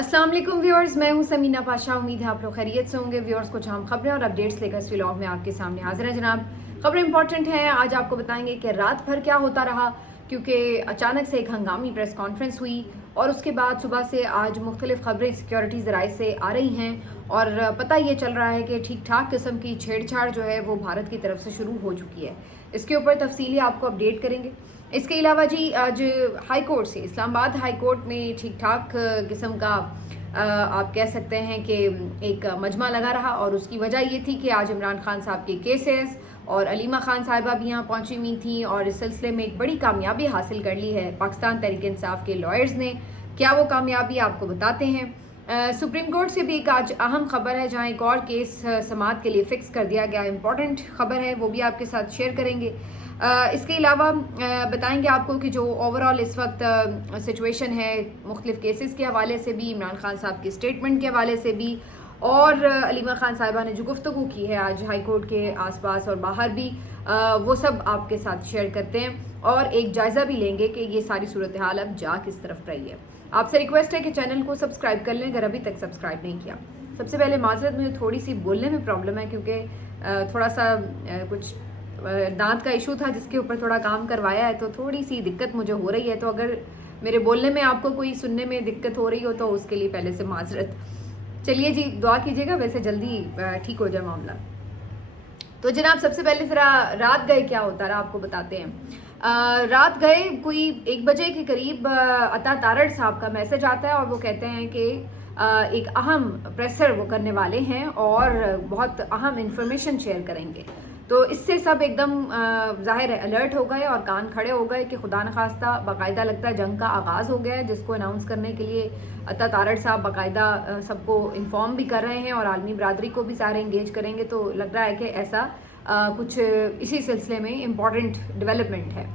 अस्सलाम वालेकुम व्यूअर्स, मैं हूं समीना पाशा। उम्मीद है आप लोग खैरियत से होंगे। व्यूअर्स, कुछ अहम खबरें और अपडेट्स लेकर इस व्लॉग में आपके सामने हाजिर है जनाब। खबरें इंपॉर्टेंट हैं। आज आपको बताएंगे कि रात भर क्या होता रहा, क्योंकि अचानक से एक हंगामी प्रेस कॉन्फ्रेंस हुई और उसके बाद सुबह से आज मुख्तलिफ खबरें सिक्योरिटी ज़राए से आ रही हैं और पता ये चल रहा है कि ठीक ठाक किस्म की छेड़छाड़ जो है वो भारत की तरफ से शुरू हो चुकी है। इसके ऊपर तफसीली आपको अपडेट करेंगे। इसके अलावा जी आज हाई कोर्ट से, इस्लामाबाद हाई कोर्ट में ठीक ठाक किस्म का आप कह सकते हैं कि एक मजमा लगा रहा और उसकी वजह ये थी कि आज इमरान खान साहब के केसेस और अलीमा खान साहिबा भी यहाँ पहुंची हुई थी और इस सिलसिले में एक बड़ी कामयाबी हासिल कर ली है पाकिस्तान तहरीक इंसाफ के लॉयर्स ने। क्या वो कामयाबी आपको बताते हैं। सुप्रीम कोर्ट से भी एक आज अहम खबर है जहाँ एक और केस समाअत के लिए फ़िक्स कर दिया गया। इंपॉर्टेंट खबर है, वो भी आपके साथ शेयर करेंगे। इसके अलावा बताएंगे आपको कि जो ओवरऑल इस वक्त सिचुएशन है मुख्तलिफ केसेस के हवाले से भी, इमरान खान साहब के स्टेटमेंट के हवाले से भी और अलीमा खान साहिबा ने जो गुफ्तगू की है आज हाई कोर्ट के आसपास और बाहर भी, वो सब आपके साथ शेयर करते हैं और एक जायज़ा भी लेंगे कि ये सारी सूरत हाल अब जा किस तरफ रही है। आपसे रिक्वेस्ट है कि चैनल को सब्सक्राइब कर लें अगर अभी तक सब्सक्राइब नहीं किया। सबसे पहले माजरत, मुझे थोड़ी सी बोलने में प्रॉब्लम है क्योंकि थोड़ा सा कुछ दांत का इशू था जिसके ऊपर थोड़ा काम करवाया है, तो थोड़ी सी दिक्कत मुझे हो रही है। तो अगर मेरे बोलने में आपको कोई सुनने में दिक्कत हो रही हो तो उसके लिए पहले से माजरत। चलिए जी, दुआ कीजिएगा, वैसे जल्दी ठीक हो जाए मामला। तो जनाब, सबसे पहले ज़रा रात गए क्या होता रहा आपको बताते हैं। रात गए कोई 1 बजे के करीब अता तारड़ साहब का मैसेज आता है और वो कहते हैं कि एक अहम प्रेसर वो करने वाले हैं और बहुत अहम इंफॉर्मेशन शेयर करेंगे। तो इससे सब एकदम ज़ाहिर है अलर्ट हो गए और कान खड़े हो गए कि खुदा न खास्ता बाकायदा लगता है जंग का आगाज़ हो गया है, जिसको अनाउंस करने के लिए अता तारड़ साहब बाकायदा सबको इन्फॉर्म भी कर रहे हैं और आलमी बरादरी को भी सारे इंगेज करेंगे। तो लग रहा है कि ऐसा कुछ इसी सिलसिले में इम्पॉर्टेंट डेवलपमेंट है।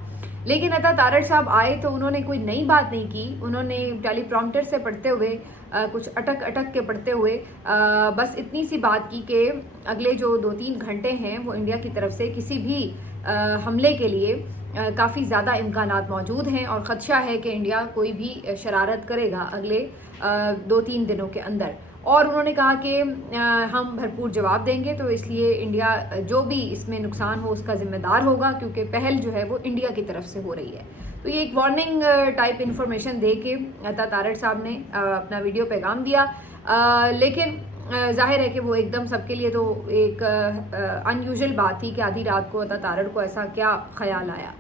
लेकिन अता तारड़ साहब आए तो उन्होंने कोई नई बात नहीं की। उन्होंने टेलीप्रॉम्प्टर से पढ़ते हुए कुछ अटक अटक के पढ़ते हुए बस इतनी सी बात की कि अगले जो 2-3 घंटे हैं वो इंडिया की तरफ से किसी भी हमले के लिए काफ़ी ज़्यादा इम्कानात मौजूद हैं और ख़दशा है कि इंडिया कोई भी शरारत करेगा अगले 2-3 दिनों के अंदर। और उन्होंने कहा कि हम भरपूर जवाब देंगे, तो इसलिए इंडिया जो भी इसमें नुकसान हो उसका ज़िम्मेदार होगा, क्योंकि पहल जो है वो इंडिया की तरफ से हो रही है। तो ये एक वार्निंग टाइप इन्फॉर्मेशन दे के अता तारड़ साहब ने अपना वीडियो पैगाम दिया। लेकिन जाहिर है कि वो एकदम सबके लिए तो एक अनयूजुअल बात थी कि आधी रात को अता तारड़ को ऐसा क्या ख्याल आया।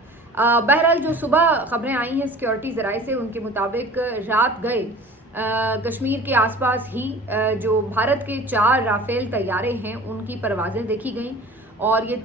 बहरहाल जो सुबह खबरें आई हैं सिक्योरिटी ज़राए से, उनके मुताबिक रात गए कश्मीर के आसपास ही जो भारत के 4 राफेल तैयारे हैं उनकी परवाज़ें देखी गईं और ये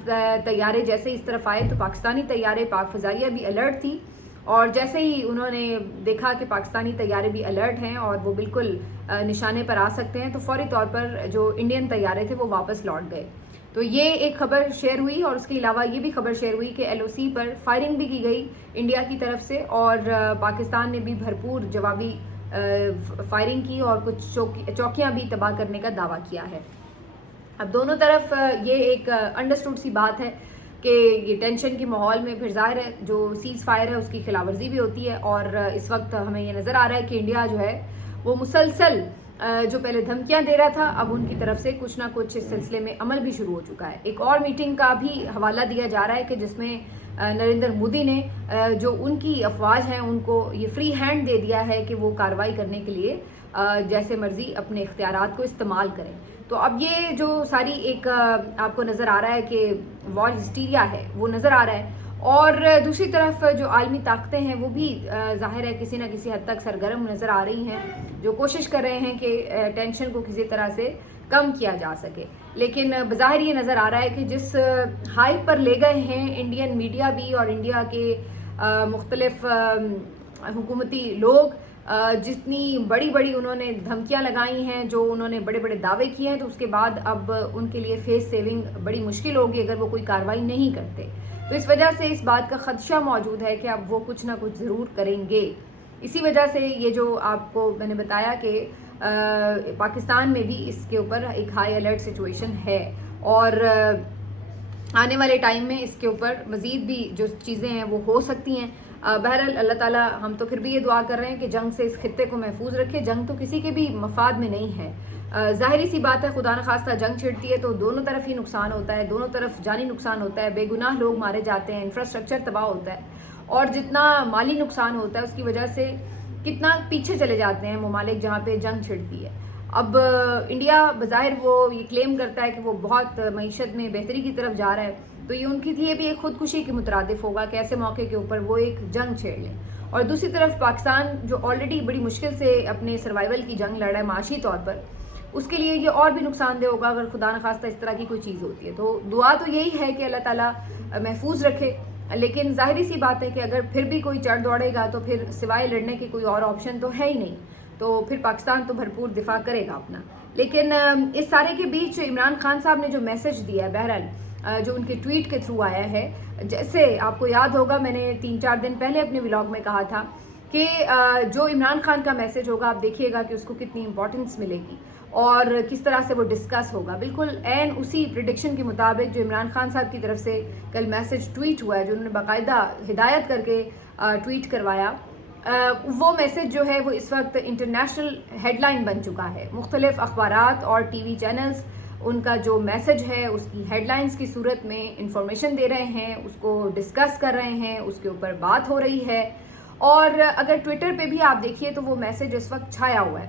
तैयारे जैसे इस तरफ आए तो पाकिस्तानी तैयारे, पाक फ़ज़ाइया भी अलर्ट थी और जैसे ही उन्होंने देखा कि पाकिस्तानी तैयारे भी अलर्ट हैं और वो बिल्कुल निशाने पर आ सकते हैं, तो फौरी तौर पर जो इंडियन तैयारे थे वो वापस लौट गए। तो ये एक खबर शेयर हुई और उसके अलावा ये भी खबर शेयर हुई कि LOC पर फायरिंग भी की गई इंडिया की तरफ से और पाकिस्तान ने भी भरपूर जवाबी फायरिंग की और कुछ चौकियाँ भी तबाह करने का दावा किया है। अब दोनों तरफ ये एक अंडरस्टूड सी बात है कि ये टेंशन के माहौल में फिर ज़ाहिर है जो सीज़ फायर है उसकी खिलाफवर्जी भी होती है और इस वक्त हमें ये नज़र आ रहा है कि इंडिया जो है वो मुसलसल जो पहले धमकियां दे रहा था, अब उनकी तरफ से कुछ ना कुछ इस सिलसिले में अमल भी शुरू हो चुका है। एक और मीटिंग का भी हवाला दिया जा रहा है कि जिसमें नरेंद्र मोदी ने जो उनकी अफवाज हैं उनको ये फ्री हैंड दे दिया है कि वो कार्रवाई करने के लिए जैसे मर्जी अपने इख्तियारात को इस्तेमाल करें। तो अब ये जो सारी एक आपको नज़र आ रहा है कि वॉर हिस्टीरिया है वो नज़र आ रहा है और दूसरी तरफ जो आलमी ताकतें हैं वो भी ज़ाहिर है किसी न किसी हद तक सरगर्म नज़र आ रही हैं, जो कोशिश कर रहे हैं कि टेंशन को किसी तरह से कम किया जा सके। लेकिन बज़ाहिर ये नज़र आ रहा है कि जिस हाइप पर ले गए हैं इंडियन मीडिया भी और इंडिया के मुख्तलिफ हुकूमती लोग, जितनी बड़ी बड़ी उन्होंने धमकियां लगाई हैं, जो उन्होंने बड़े बड़े दावे किए हैं, तो उसके बाद अब उनके लिए फेस सेविंग बड़ी मुश्किल होगी अगर वो कोई कार्रवाई नहीं करते। तो इस वजह से इस बात का खदशा मौजूद है कि अब वो कुछ ना कुछ ज़रूर करेंगे। इसी वजह से ये जो आपको मैंने बताया कि पाकिस्तान में भी इसके ऊपर एक हाई अलर्ट सिचुएशन है और आने वाले टाइम में इसके ऊपर मज़ीद भी जो चीज़ें हैं वो हो सकती हैं। बहरहाल अल्लाह ताला हम तो फिर भी ये दुआ कर रहे हैं कि जंग से इस खित्ते को महफूज रखे। जंग तो किसी के भी मफाद में नहीं है। ज़ाहिरी सी बात है, खुदा न खास्ता जंग छिड़ती है तो दोनों तरफ ही नुकसान होता है, दोनों तरफ जानी नुकसान होता है, बेगुनाह लोग मारे जाते हैं, इंफ्रास्ट्रक्चर तबाह होता है, और जितना माली नुकसान होता है उसकी वजह से कितना पीछे चले जाते हैं ममालिक जहाँ पे जंग छिड़ती है। अब इंडिया बज़ाहिर वो ये क्लेम करता है कि वो बहुत मईशत में बेहतरी की तरफ जा रहा है, तो ये उनकी लिए भी एक खुदकुशी के मुतरादिफ होगा कि ऐसे मौके के ऊपर वो एक जंग छेड़ लें। और दूसरी तरफ पाकिस्तान जो ऑलरेडी बड़ी मुश्किल से अपने सर्वाइवल की जंग लड़ रहा है माशी तौर पर, उसके लिए ये और भी नुकसानदेह होगा अगर खुदा न खास्ता इस तरह की कोई चीज़ होती है। तो दुआ तो यही है कि अल्लाह ताला महफूज रखे, लेकिन ज़ाहिरी सी बात है कि अगर फिर भी कोई चढ़ दौड़ेगा तो फिर सिवाय लड़ने की कोई और ऑप्शन तो है ही नहीं, तो फिर पाकिस्तान तो भरपूर दिफा करेगा अपना। लेकिन इस सारे के बीच इमरान खान साहब ने जो मैसेज दिया है, बहरहाल जो उनके ट्वीट के थ्रू आया है, जैसे आपको याद होगा मैंने 3-4 दिन पहले अपने व्लॉग में कहा था कि जो इमरान खान का मैसेज होगा आप देखिएगा कि उसको कितनी इंपॉर्टेंस मिलेगी और किस तरह से वो डिस्कस होगा। बिल्कुल एन उसी प्रिडिक्शन के मुताबिक जो इमरान खान साहब की तरफ से कल मैसेज ट्वीट हुआ है, जो उन्होंने बाकायदा हिदायत करके ट्वीट करवाया, वो मैसेज जो है वो इस वक्त इंटरनेशनल हेडलाइन बन चुका है। मुख्तलिफ अखबारात और टीवी चैनल्स उनका जो मैसेज है उसकी हेडलाइंस की सूरत में इंफॉर्मेशन दे रहे हैं, उसको डिस्कस कर रहे हैं, उसके ऊपर बात हो रही है। और अगर ट्विटर पे भी आप देखिए तो वो मैसेज इस वक्त छाया हुआ है।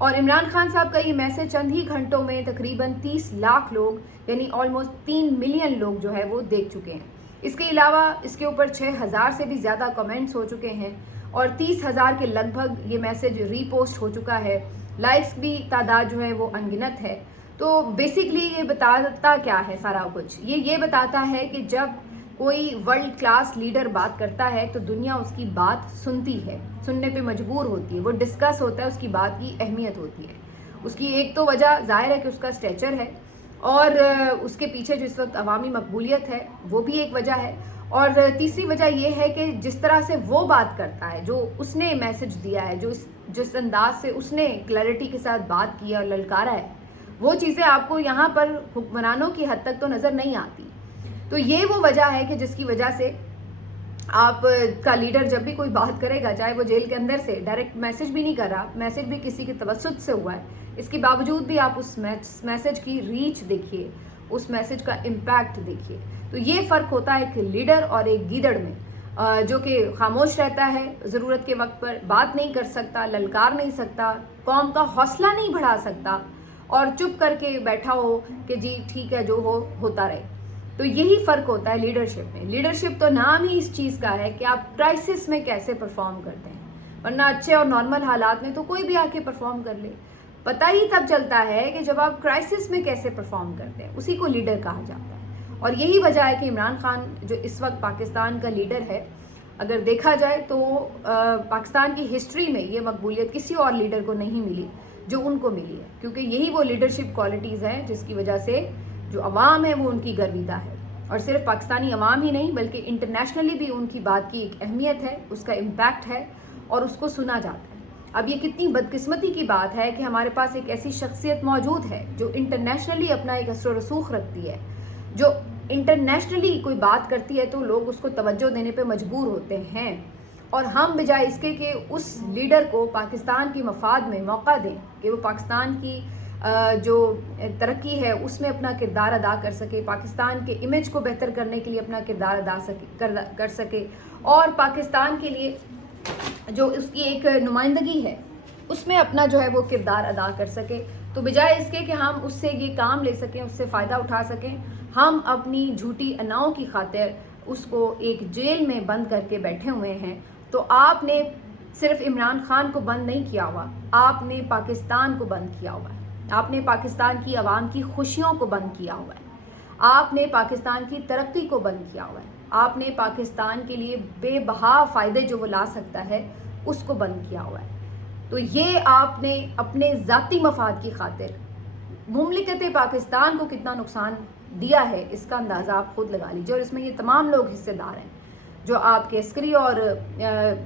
और इमरान खान साहब का ये मैसेज चंद ही घंटों में तकरीबन 30 लाख लोग यानी ऑलमोस्ट 3 मिलियन लोग जो है वो देख चुके हैं। इसके अलावा इसके ऊपर 6000 से भी ज़्यादा कमेंट्स हो चुके हैं और 30,000 के लगभग ये मैसेज रीपोस्ट हो चुका है। लाइक्स भी तादाद जो है वो अनगिनत है। तो बेसिकली ये बताता क्या है सारा कुछ, ये बताता है कि जब कोई वर्ल्ड क्लास लीडर बात करता है तो दुनिया उसकी बात सुनती है, सुनने पे मजबूर होती है, वो डिस्कस होता है, उसकी बात की अहमियत होती है। उसकी एक तो वजह जाहिर है कि उसका स्टेचर है और उसके पीछे जो इस वक्त अवामी मकबूलियत है वो भी एक वजह है। और तीसरी वजह यह है कि जिस तरह से वो बात करता है, जो उसने मैसेज दिया है, जिस अंदाज से उसने क्लैरिटी के साथ बात की और ललकारा है, वो चीज़ें आपको यहाँ पर हुक्मरानों की हद तक तो नज़र नहीं आती। तो ये वो वजह है कि जिसकी वजह से आप का लीडर जब भी कोई बात करेगा, चाहे वो जेल के अंदर से डायरेक्ट मैसेज भी नहीं कर रहा, मैसेज भी किसी के तवस्सुत से हुआ है, इसके बावजूद भी आप उस मैसेज की रीच देखिए, उस मैसेज का इम्पैक्ट देखिए। तो ये फ़र्क होता है एक लीडर और एक गीदड़ में, जो कि खामोश रहता है, ज़रूरत के वक्त पर बात नहीं कर सकता, ललकार नहीं सकता, कौम का हौसला नहीं बढ़ा सकता और चुप करके बैठा हो कि जी ठीक है जो हो होता रहे। तो यही फ़र्क होता है लीडरशिप में। लीडरशिप तो नाम ही इस चीज़ का है कि आप क्राइसिस में कैसे परफॉर्म करते हैं, वरना अच्छे और नॉर्मल हालात में तो कोई भी आके परफॉर्म कर ले। पता ही तब चलता है कि जब आप क्राइसिस में कैसे परफॉर्म करते हैं, उसी को लीडर कहा जाता है। और यही वजह है कि इमरान खान जो इस वक्त पाकिस्तान का लीडर है, अगर देखा जाए तो पाकिस्तान की हिस्ट्री में ये मकबूलियत किसी और लीडर को नहीं मिली जो उनको मिली है, क्योंकि यही वो लीडरशिप क्वालिटीज़ हैं जिसकी वजह से जो अवाम है वो उनकी गर्विदा है। और सिर्फ पाकिस्तानी अवाम ही नहीं बल्कि इंटरनेशनली भी उनकी बात की एक अहमियत है, उसका इम्पैक्ट है और उसको सुना जाता है। अब ये कितनी बदकिस्मती की बात है कि हमारे पास एक ऐसी शख्सियत मौजूद है जो इंटरनेशनली अपना एक असर रसूख रखती है, जो इंटरनेशनली कोई बात करती है तो लोग उसको तवज्जो देने पे मजबूर होते हैं, और हम बजाय इसके कि उस लीडर को पाकिस्तान की मफाद में मौका दें कि वो पाकिस्तान की जो तरक्की है उसमें अपना किरदार अदा कर सके, पाकिस्तान के इमेज को बेहतर करने के लिए अपना किरदार अदा कर सके और पाकिस्तान के लिए जो उसकी एक नुमाइंदगी है उसमें अपना जो है वो किरदार अदा कर सके। तो बजाय इसके कि हम उससे ये काम ले सकें, उससे फ़ायदा उठा सकें, हम अपनी झूठी अनाओं की खातिर उसको एक जेल में बंद करके बैठे हुए हैं। तो आपने सिर्फ इमरान खान को बंद नहीं किया हुआ, आपने पाकिस्तान को बंद किया हुआ है, आपने पाकिस्तान की आवाम की खुशियों को बंद किया हुआ है, आपने पाकिस्तान की तरक्की को बंद किया हुआ है, आपने पाकिस्तान के लिए बेबहा फ़ायदे जो वो ला सकता है उसको बंद किया हुआ है। तो ये आपने अपने ज़ाती मफाद की खातिर मुमलिकत पाकिस्तान को कितना नुकसान दिया है इसका अंदाज़ा आप खुद लगा लीजिए। और इसमें ये तमाम लोग हिस्सेदार हैं, जो आपके अस्करी और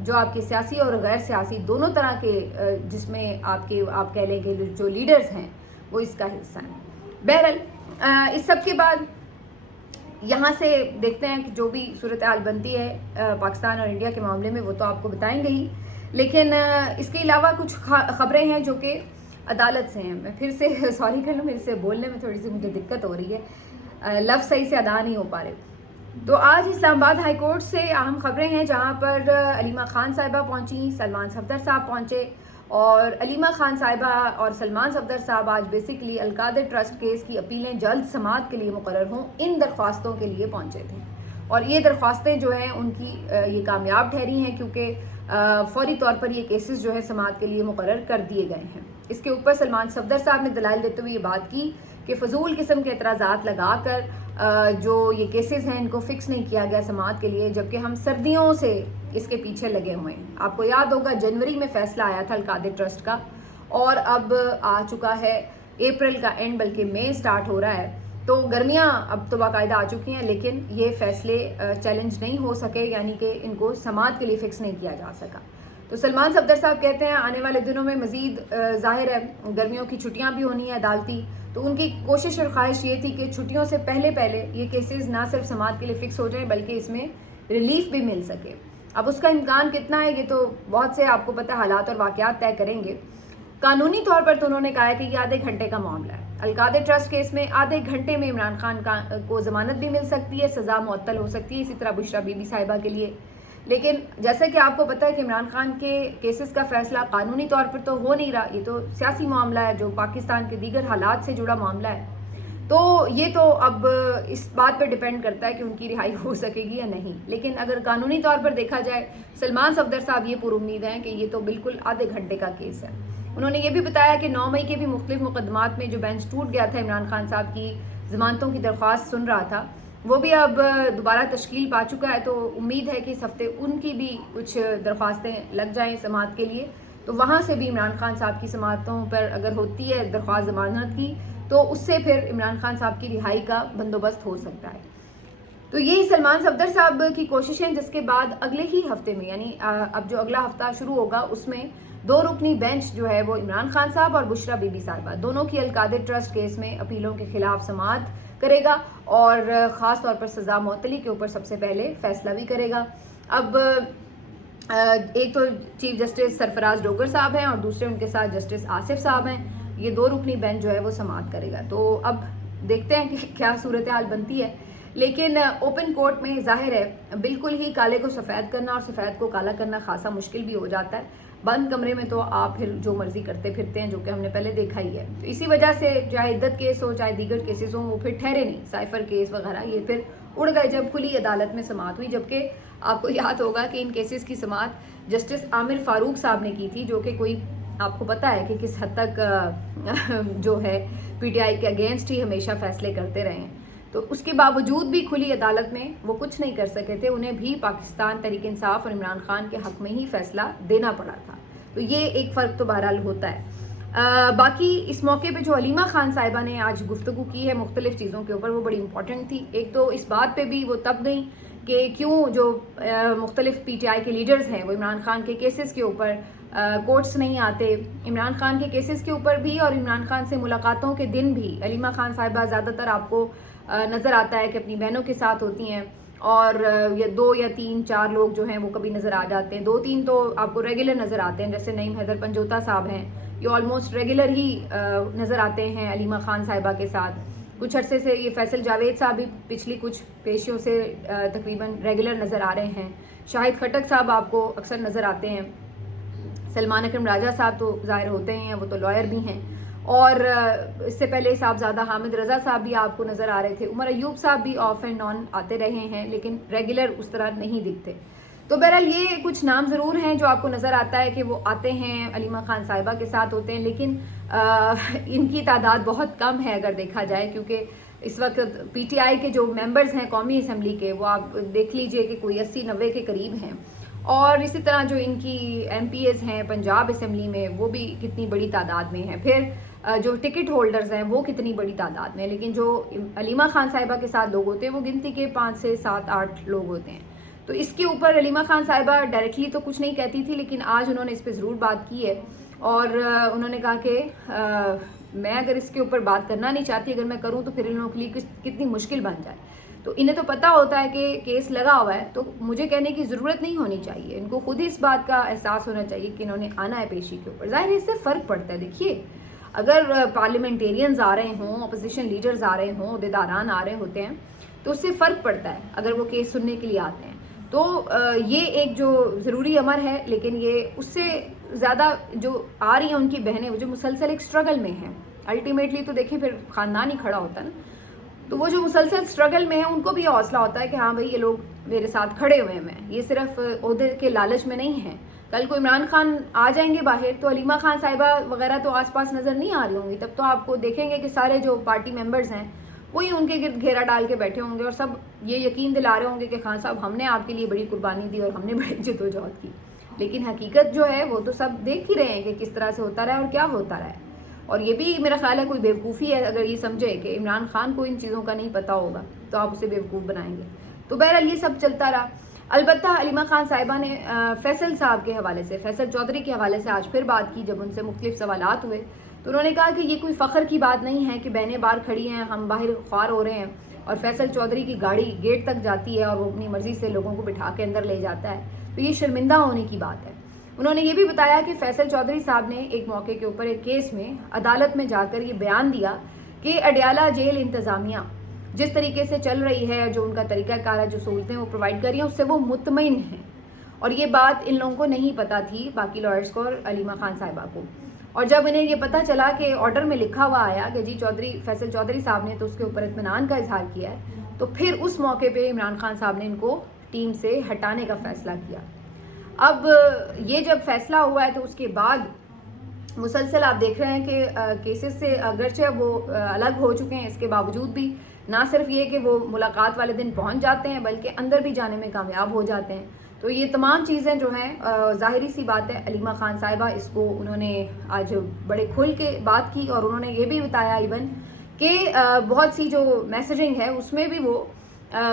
जो आपके सियासी और गैर सियासी दोनों तरह के, जिसमें आप कह लें कि जो लीडर्स हैं वो इसका हिस्सा हैं। बहरहाल इस सब के बाद यहाँ से देखते हैं कि जो भी सूरत हाल बनती है पाकिस्तान और इंडिया के मामले में वो तो आपको बताएंगे ही, लेकिन इसके अलावा कुछ ख़बरें हैं जो कि अदालत से हैं। मैं फिर से सॉरी कर लूँ, मेरे से बोलने में थोड़ी सी मुझे दिक्कत हो रही है, लफ्ज़ सही से अदा नहीं हो पा रहे। तो आज इस्लामाबाद हाई कोर्ट से अहम खबरें हैं जहाँ पर अलीमा खान साहिबा पहुँची, सलमान सफदर साहब पहुँचे और अलीमा खान साहिबा और सलमान सफदर साहब आज बेसिकली अलकादिर ट्रस्ट केस की अपीलें जल्द समाअत के लिए मुकर्रर हों इन दरख्वास्तों के लिए पहुँचे थे। और ये दरख्वास्तें जो हैं उनकी ये कामयाब ठहरी हैं क्योंकि फौरी तौर पर ये केसेस जो है समाअत के लिए मुकर्रर कर दिए गए हैं। इसके ऊपर सलमान सफदर साहब ने दलाइल देते हुए ये बात की कि फ़जूल किस्म के एतराज़ात लगा कर जो ये केसेस हैं इनको फ़िक्स नहीं किया गया समाअत के लिए, जबकि हम सर्दियों से इसके पीछे लगे हुए हैं। आपको याद होगा जनवरी में फ़ैसला आया था अलकादिर ट्रस्ट का और अब आ चुका है अप्रैल का एंड, बल्कि मई स्टार्ट हो रहा है। तो गर्मियां अब तो बाकायदा आ चुकी हैं, लेकिन ये फ़ैसले चैलेंज नहीं हो सके, यानी कि इनको समाअत के लिए फ़िक्स नहीं किया जा सका। तो सलमान सफदर साहब कहते हैं आने वाले दिनों में मज़ीद ज़ाहिर है गर्मियों की छुट्टियां भी होनी है अदालती, तो उनकी कोशिश और ख्वाहिश ये थी कि छुट्टियों से पहले ये केसेस ना सिर्फ समाअत के लिए फ़िक्स हो जाएं बल्कि इसमें रिलीफ भी मिल सके। अब उसका इम्कान कितना है ये तो बहुत से आपको पता हालात और वाक़यात तय करेंगे। कानूनी तौर पर तो उन्होंने कहा है कि ये आधे घंटे का मामला है। अलकादिर ट्रस्ट केस में आधे घंटे में इमरान खान को ज़मानत भी मिल सकती है, सज़ा मुअत्तल हो सकती है, इसी तरह बुशरा बीबी साहिबा के लिए। लेकिन जैसे कि आपको पता है कि इमरान खान के केसेस का फ़ैसला कानूनी तौर पर तो हो नहीं रहा, ये तो सियासी मामला है जो पाकिस्तान के दीगर हालात से जुड़ा मामला है। तो ये तो अब इस बात पर डिपेंड करता है कि उनकी रिहाई हो सकेगी या नहीं। लेकिन अगर कानूनी तौर पर देखा जाए, सलमान सफदर साहब ये पुरुम्मीद हैं कि ये तो बिल्कुल आधे घंटे का केस है। उन्होंने ये भी बताया कि 9 मई के भी मुख्तलिफ मुकदमात में जो बेंच टूट गया था, इमरान खान साहब की ज़मानतों की दरख्वास्त सुन रहा था, वो भी अब दोबारा तश्कील पा चुका है। तो उम्मीद है कि इस हफ्ते उनकी भी कुछ दरख्वास्तें लग जाएँ समाअत के लिए, तो वहाँ से भी इमरान खान साहब की समाअतों पर अगर होती है दरख्वास्त ज़मानत की, तो उससे फिर इमरान खान साहब की रिहाई का बंदोबस्त हो सकता है। तो ये सलमान सफदर साहब की कोशिशें, जिसके बाद अगले ही हफ्ते में यानी अब जो अगला हफ्ता शुरू होगा उसमें 2 रुकनी बेंच जो है वो इमरान खान साहब और बुशरा बीबी साहिबा दोनों की अलकादिर ट्रस्ट केस में अपीलों के खिलाफ समाअत करेगा और ख़ास तौर पर सज़ा मुअत्तली के ऊपर सबसे पहले फ़ैसला भी करेगा। अब एक तो चीफ जस्टिस सरफराज डोगर साहब हैं और दूसरे उनके साथ जस्टिस आसिफ साहब हैं। ये 2 रुकनी बेंच जो है वो समाअत करेगा। तो अब देखते हैं कि क्या सूरत हाल बनती है। लेकिन ओपन कोर्ट में ज़ाहिर है बिल्कुल ही काले को सफ़ेद करना और सफ़ेद को काला करना खासा मुश्किल भी हो जाता है। बंद कमरे में तो आप फिर जो मर्ज़ी करते फिरते हैं, जो कि हमने पहले देखा ही है। तो इसी वजह से चाहे इद्दत केस हो चाहे दीगर केसेस हों, वो फिर ठहरे नहीं। साइफर केस वगैरह ये फिर उड़ गए जब खुली अदालत में समाअत हुई। जबकि आपको याद होगा कि इन केसेस की समाअत जस्टिस आमिर फारूक साहब ने की थी, जो कि कोई आपको पता है कि किस हद तक जो है पीटीआई के अगेंस्ट ही हमेशा फ़ैसले करते रहे हैं। तो उसके बावजूद भी खुली अदालत में वो कुछ नहीं कर सके थे, उन्हें भी पाकिस्तान तहरीक इंसाफ और इमरान खान के हक़ में ही फ़ैसला देना पड़ा था। तो ये एक फ़र्क तो बहरहाल होता है। बाकी इस मौके पे जो अलीमा खान साहिबा ने आज गुफ्तगू की है मुख्तलिफ़ चीज़ों के ऊपर, वो बड़ी इंपॉर्टेंट थी। एक तो इस बात पे भी वो तब गई कि क्यों जो मुख्तलिफ़ पीटीआई के लीडर्स हैं वो इमरान खान के केसेस के ऊपर कोर्ट्स नहीं आते। इमरान खान के केसेस के ऊपर भी और इमरान खान से मुलाकातों के दिन भी अलीमा खान साहिबा ज़्यादातर आपको नज़र आता है कि अपनी बहनों के साथ होती हैं और ये 2 या 3-4 लोग जो हैं वो कभी नज़र आ जाते हैं। 2-3 तो आपको रेगुलर नज़र आते हैं, जैसे नईम हैदर पंजोता साहब हैं, ये ऑलमोस्ट रेगुलर ही नज़र आते हैं अलीमा खान साहिबा के साथ। कुछ अरसे से ये फैसल जावेद साहब भी पिछली कुछ पेशियों से तकरीबन रेगुलर नज़र आ रहे हैं। शाहिद खटक साहब आपको अक्सर नज़र आते हैं। सलमान अकरम राजा साहब तो ज़ाहिर होते हैं, वो तो लॉयर भी हैं। और इससे पहले साहबजादा हामिद रज़ा साहब भी आपको नज़र आ रहे थे। उमर अयूब साहब भी ऑफ एंड ऑन आते रहे हैं, लेकिन रेगुलर उस तरह नहीं दिखते। तो बहरहाल ये कुछ नाम ज़रूर हैं जो आपको नज़र आता है कि वो आते हैं अलीमा खान साहिबा के साथ होते हैं, लेकिन इनकी तादाद बहुत कम है अगर देखा जाए, क्योंकि इस वक्त पीटीआई के जो मेंबर्स हैं कौमी असम्बली के, वो आप देख लीजिए कि कोई 80-90 के करीब हैं। और इसी तरह जो इनकी MPs हैं पंजाब असम्बली में, वो भी कितनी बड़ी तादाद में हैं। फिर जो टिकट होल्डर्स हैं वो कितनी बड़ी तादाद में। लेकिन जो अलीमा खान साहिबा के साथ लोग होते हैं वो गिनती के 5 से 7-8 लोग होते हैं। तो इसके ऊपर अलीमा खान साहिबा डायरेक्टली तो कुछ नहीं कहती थी, लेकिन आज उन्होंने इस पर ज़रूर बात की है और उन्होंने कहा कि मैं अगर इसके ऊपर बात करना नहीं चाहती, अगर मैं करूँ तो फिर इन लोगों के लिए कितनी मुश्किल बन जाए। تو انہیں تو پتہ ہوتا ہے کہ کیس لگا ہوا ہے، تو مجھے کہنے کی ضرورت نہیں ہونی چاہیے، ان کو خود ہی اس بات کا احساس ہونا چاہیے کہ انہوں نے آنا ہے پیشی کے اوپر. ظاہر ہے اس سے فرق پڑتا ہے. دیکھیے اگر پارلیمنٹیرینز آ رہے ہوں، اپوزیشن لیڈرز آ رہے ہوں، عہدیداران آ رہے ہوتے ہیں تو اس سے فرق پڑتا ہے اگر وہ کیس سننے کے لیے آتے ہیں. تو یہ ایک جو ضروری امر ہے، لیکن یہ اس سے زیادہ جو آ رہی ہیں ان کی بہنیں جو مسلسل ایک اسٹرگل میں ہیں. الٹیمیٹلی تو دیکھیں پھر خاندان ہی کھڑا ہوتا ہے نا، تو وہ جو مسلسل اسٹرگل میں ہیں ان کو بھی حوصلہ ہوتا ہے کہ ہاں بھائی یہ لوگ میرے ساتھ کھڑے ہوئے ہیں، یہ صرف عہدے کے لالچ میں نہیں ہیں. کل کو عمران خان آ جائیں گے باہر تو علیمہ خان صاحبہ وغیرہ تو آس پاس نظر نہیں آ رہی ہوں گی، تب تو آپ کو دیکھیں گے کہ سارے جو پارٹی ممبرز ہیں وہی ان کے گرد گھیرا ڈال کے بیٹھے ہوں گے اور سب یہ یقین دلا رہے ہوں گے کہ خان صاحب ہم نے آپ کے لیے بڑی قربانی دی اور ہم نے بڑی جدوجہد کی. لیکن حقیقت جو ہے وہ تو سب دیکھ ہی رہے ہیں کہ کس طرح سے ہوتا رہا ہے اور کیا ہوتا رہا ہے. اور یہ بھی میرا خیال ہے کوئی بیوقوفی ہے اگر یہ سمجھے کہ عمران خان کو ان چیزوں کا نہیں پتہ ہوگا تو آپ اسے بیوقوف بنائیں گے. تو بہرحال یہ سب چلتا رہا. البتہ علیمہ خان صاحبہ نے فیصل صاحب کے حوالے سے، فیصل چودھری کے حوالے سے آج پھر بات کی. جب ان سے مختلف سوالات ہوئے تو انہوں نے کہا کہ یہ کوئی فخر کی بات نہیں ہے کہ بہنیں باہر کھڑی ہیں، ہم باہر خوار ہو رہے ہیں اور فیصل چودھری کی گاڑی گیٹ تک جاتی ہے اور وہ اپنی مرضی سے لوگوں کو بٹھا کے اندر لے جاتا ہے، تو یہ شرمندہ ہونے کی بات ہے. انہوں نے یہ بھی بتایا کہ فیصل چودھری صاحب نے ایک موقع کے اوپر ایک کیس میں عدالت میں جا کر یہ بیان دیا کہ اڈیالہ جیل انتظامیہ جس طریقے سے چل رہی ہے، جو ان کا طریقہ کار ہے، جو سہولتیں وہ پرووائڈ کر رہی ہیں اس سے وہ مطمئن ہیں. اور یہ بات ان لوگوں کو نہیں پتہ تھی، باقی لائرز کو اور علیمہ خان صاحبہ کو. اور جب انہیں یہ پتہ چلا کہ آرڈر میں لکھا ہوا آیا کہ جی فیصل چودھری صاحب نے تو اس کے اوپر اطمینان کا اظہار کیا ہے، تو پھر اس موقع پہ عمران خان صاحب نے ان کو ٹیم سے ہٹانے کا فیصلہ کیا. اب یہ جب فیصلہ ہوا ہے تو اس کے بعد مسلسل آپ دیکھ رہے ہیں کہ کیسز سے اگرچہ وہ الگ ہو چکے ہیں، اس کے باوجود بھی نہ صرف یہ کہ وہ ملاقات والے دن پہنچ جاتے ہیں بلکہ اندر بھی جانے میں کامیاب ہو جاتے ہیں. تو یہ تمام چیزیں جو ہیں ظاہری سی بات ہے علیمہ خان صاحبہ اس کو انہوں نے آج بڑے کھل کے بات کی اور انہوں نے یہ بھی بتایا ایون کہ بہت سی جو میسیجنگ ہے اس میں بھی وہ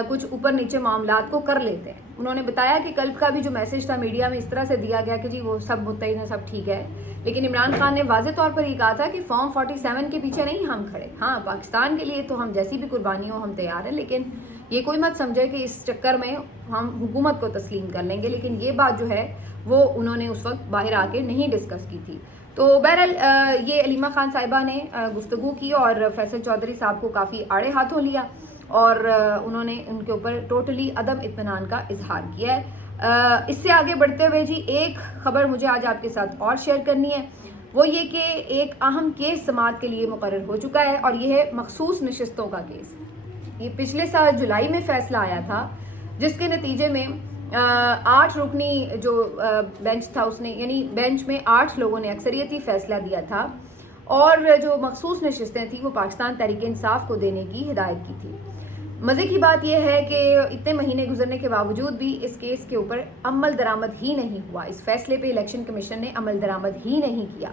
کچھ اوپر نیچے معاملات کو کر لیتے ہیں. انہوں نے بتایا کہ کل کا بھی جو میسیج تھا میڈیا میں اس طرح سے دیا گیا کہ جی وہ سب متحد ہیں، سب ٹھیک ہے، لیکن عمران خان نے واضح طور پر یہ کہا تھا کہ فارم 47 کے پیچھے نہیں ہم کھڑے. ہاں پاکستان کے لیے تو ہم جیسی بھی قربانی ہو ہم تیار ہیں، لیکن یہ کوئی مت سمجھے کہ اس چکر میں ہم حکومت کو تسلیم کر لیں گے. لیکن یہ بات جو ہے وہ انہوں نے اس وقت باہر آ کے نہیں ڈسکس کی تھی. تو بہرحال یہ علیمہ خان صاحبہ نے گفتگو کی اور فیصل چودھری صاحب کو کافی آڑے ہاتھوں لیا اور انہوں نے ان کے اوپر ٹوٹلی عدم اطمینان کا اظہار کیا ہے. اس سے آگے بڑھتے ہوئے جی ایک خبر مجھے آج آپ کے ساتھ اور شیئر کرنی ہے، وہ یہ کہ ایک اہم کیس سماعت کے لیے مقرر ہو چکا ہے اور یہ ہے مخصوص نشستوں کا کیس. یہ پچھلے سال جولائی میں فیصلہ آیا تھا جس کے نتیجے میں 8 رکنی جو بینچ تھا اس نے، یعنی بینچ میں 8 لوگوں نے اکثریتی فیصلہ دیا تھا اور جو مخصوص نشستیں تھیں وہ پاکستان تحریک انصاف کو دینے کی ہدایت کی تھی. مزے کی بات یہ ہے کہ اتنے مہینے گزرنے کے باوجود بھی اس کیس کے اوپر عمل درآمد ہی نہیں ہوا. اس فیصلے پہ الیکشن کمیشن نے عمل درآمد ہی نہیں کیا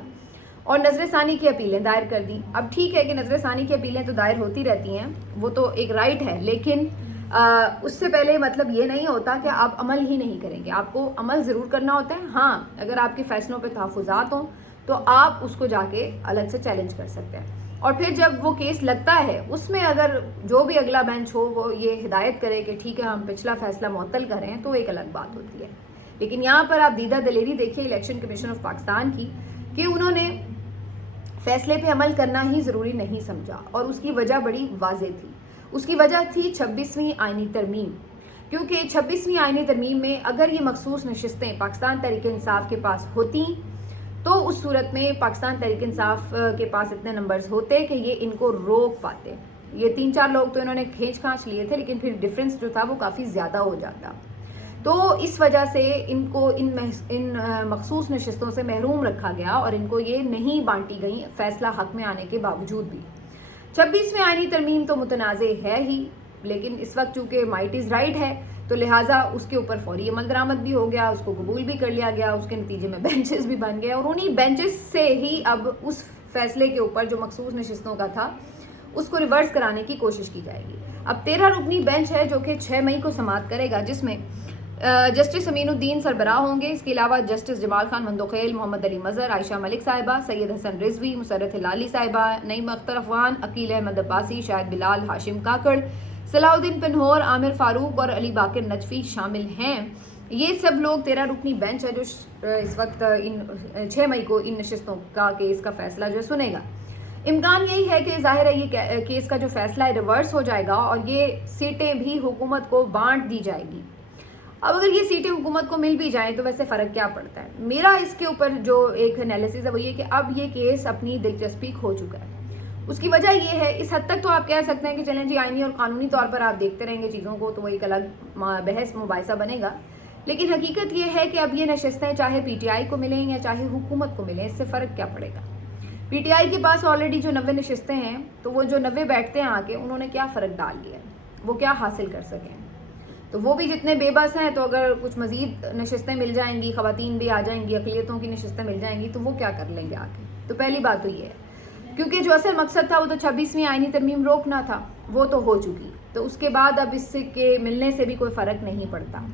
اور نظر ثانی کی اپیلیں دائر کر دیں. اب ٹھیک ہے کہ نظر ثانی کی اپیلیں تو دائر ہوتی رہتی ہیں، وہ تو ایک رائٹ ہے، لیکن اس سے پہلے مطلب یہ نہیں ہوتا کہ آپ عمل ہی نہیں کریں گے. آپ کو عمل ضرور کرنا ہوتا ہے. ہاں اگر آپ کے فیصلوں پہ تحفظات ہوں تو آپ اس کو جا کے الگ سے چیلنج کر سکتے ہیں. اور پھر جب وہ کیس لگتا ہے اس میں اگر جو بھی اگلا بینچ ہو وہ یہ ہدایت کرے کہ ٹھیک ہے ہم پچھلا فیصلہ معطل کر رہے ہیں تو ایک الگ بات ہوتی ہے. لیکن یہاں پر آپ دیدہ دلیری دیکھیے الیکشن کمیشن آف پاکستان کی کہ انہوں نے فیصلے پہ عمل کرنا ہی ضروری نہیں سمجھا اور اس کی وجہ بڑی واضح تھی. اس کی وجہ تھی 26ویں آئینی ترمیم، کیونکہ 26ویں آئینی ترمیم میں اگر یہ مخصوص نشستیں پاکستان تحریک انصاف کے پاس ہوتی تو اس صورت میں پاکستان تحریک انصاف کے پاس اتنے نمبرز ہوتے کہ یہ ان کو روک پاتے. یہ 3-4 لوگ تو انہوں نے کھینچ کھانچ لیے تھے لیکن پھر ڈیفرنس جو تھا وہ کافی زیادہ ہو جاتا. تو اس وجہ سے ان کو ان مخصوص نشستوں سے محروم رکھا گیا اور ان کو یہ نہیں بانٹی گئی فیصلہ حق میں آنے کے باوجود بھی. 26ویں آئینی ترمیم تو متنازع ہے ہی، لیکن اس وقت چونکہ مائٹ از رائٹ ہے تو لہٰذا اس کے اوپر فوری عمل درآمد بھی ہو گیا، اس کو قبول بھی کر لیا گیا، اس کے نتیجے میں بینچز بھی بن گئے اور انہی بینچز سے ہی اب اس فیصلے کے اوپر جو مخصوص نشستوں کا تھا اس کو ریورس کرانے کی کوشش کی جائے گی. اب 13 رکنی بینچ ہے جو کہ 6 مئی کو سماعت کرے گا، جس میں جسٹس امین الدین سربراہ ہوں گے. اس کے علاوہ جسٹس جمال خان مندوخیل، محمد علی مظہر، عائشہ ملک صاحبہ، سید حسن رضوی، مسرت ہلالی صاحبہ، نعیم اختر افغان، عقیل احمد عباسی، شاہد بلال، ہاشم کاکڑ، सलाउद्दीन पिन्होर, आमिर फारूक और अली बाकिर नजफी शामिल हैं। ये सब लोग 13 रुकनी बेंच है जो इस वक्त इन 6 मई को इन नशिस्तों का केस का फैसला जो सुनेगा। इम्कान यही है कि जाहिर है ये केस का जो फैसला है रिवर्स हो जाएगा और ये सीटें भी हुकूमत को बांट दी जाएगी। अब अगर ये सीटें हुकूमत को मिल भी जाएं तो वैसे फ़र्क क्या पड़ता है? मेरा इसके ऊपर जो एक एनालिसिस है वो ये कि अब ये केस अपनी दिलचस्पी खो चुका है। उसकी वजह ये है, इस हद तक तो आप कह सकते हैं कि चलें जी आईनी और कानूनी तौर पर आप देखते रहेंगे चीज़ों को तो वो एक अलग बहस मुबाहिसा बनेगा, लेकिन हकीकत ये है कि अब ये नशिस्तें चाहे PTI को मिलें या चाहे हुकूमत को मिलें, इससे फ़र्क क्या पड़ेगा? PTI के पास ऑलरेडी जो 90 नशिस्तें हैं, तो वो जो 90 बैठते हैं आके, उन्होंने क्या फ़र्क डाल लिया, वो क्या हासिल कर सकें? तो वो भी जितने बेबस हैं, तो अगर कुछ मज़ीद नशिस्तें मिल जाएंगी, ख़वातीन भी आ जाएंगी, अक़लियतों की नशिस्तें मिल जाएंगी, तो वो क्या कर लेंगे आके? तो पहली बात तो ये है, क्योंकि जो असल मकसद था वो तो 26वीं आईनी तरमीम रोकना था, वो तो हो चुकी, तो उसके बाद अब इससे के मिलने से भी कोई फ़र्क नहीं पड़ता।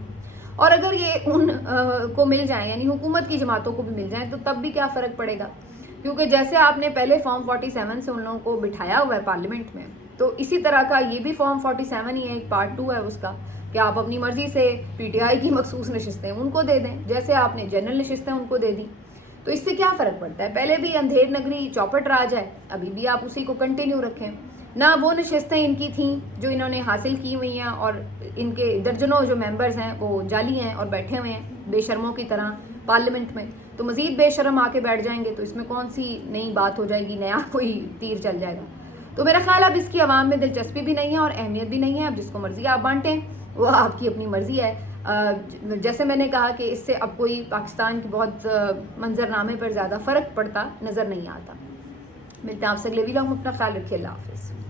और अगर ये उन को मिल जाए, यानी हुकूमत की जमातों को भी मिल जाए, तो तब भी क्या फ़र्क पड़ेगा? क्योंकि जैसे आपने पहले फॉर्म 47 से उन लोगों को बिठाया हुआ है पार्लियामेंट में, तो इसी तरह का ये भी फॉर्म 47 ही है, एक पार्ट 2 है उसका, कि आप अपनी मर्जी से PTI की मखसूस नशिस्तें उनको दे दें, जैसे आपने जनरल नशिस्तें उनको दे दी। तो इससे क्या फ़र्क पड़ता है? पहले भी अंधेर नगरी चौपट राज है, अभी भी आप उसी को कंटिन्यू रखें ना। वो नशिस्तें इनकी थीं जो इन्होंने हासिल की हुई हैं और इनके दर्जनों जो मेंबर्स हैं वो जाली हैं और बैठे हुए हैं बेशर्मों की तरह पार्लियामेंट में, तो मज़ीद बेशर्म आके बैठ जाएंगे, तो इसमें कौन सी नई बात हो जाएगी, नया कोई तीर चल जाएगा? तो मेरा ख्याल अब इसकी आवाम में दिलचस्पी भी नहीं है और अहमियत भी नहीं है। अब जिसको मर्जी आप बांटें, वो आपकी अपनी मर्जी है। जैसे मैंने कहा कि इससे अब कोई पाकिस्तान के बहुत मंजरनामे पर ज़्यादा फ़र्क पड़ता नज़र नहीं आता। मिलते हैं आपसे अगले वीडियो में, अपना ख्याल रखिए, अल्लाह हाफ़िज़।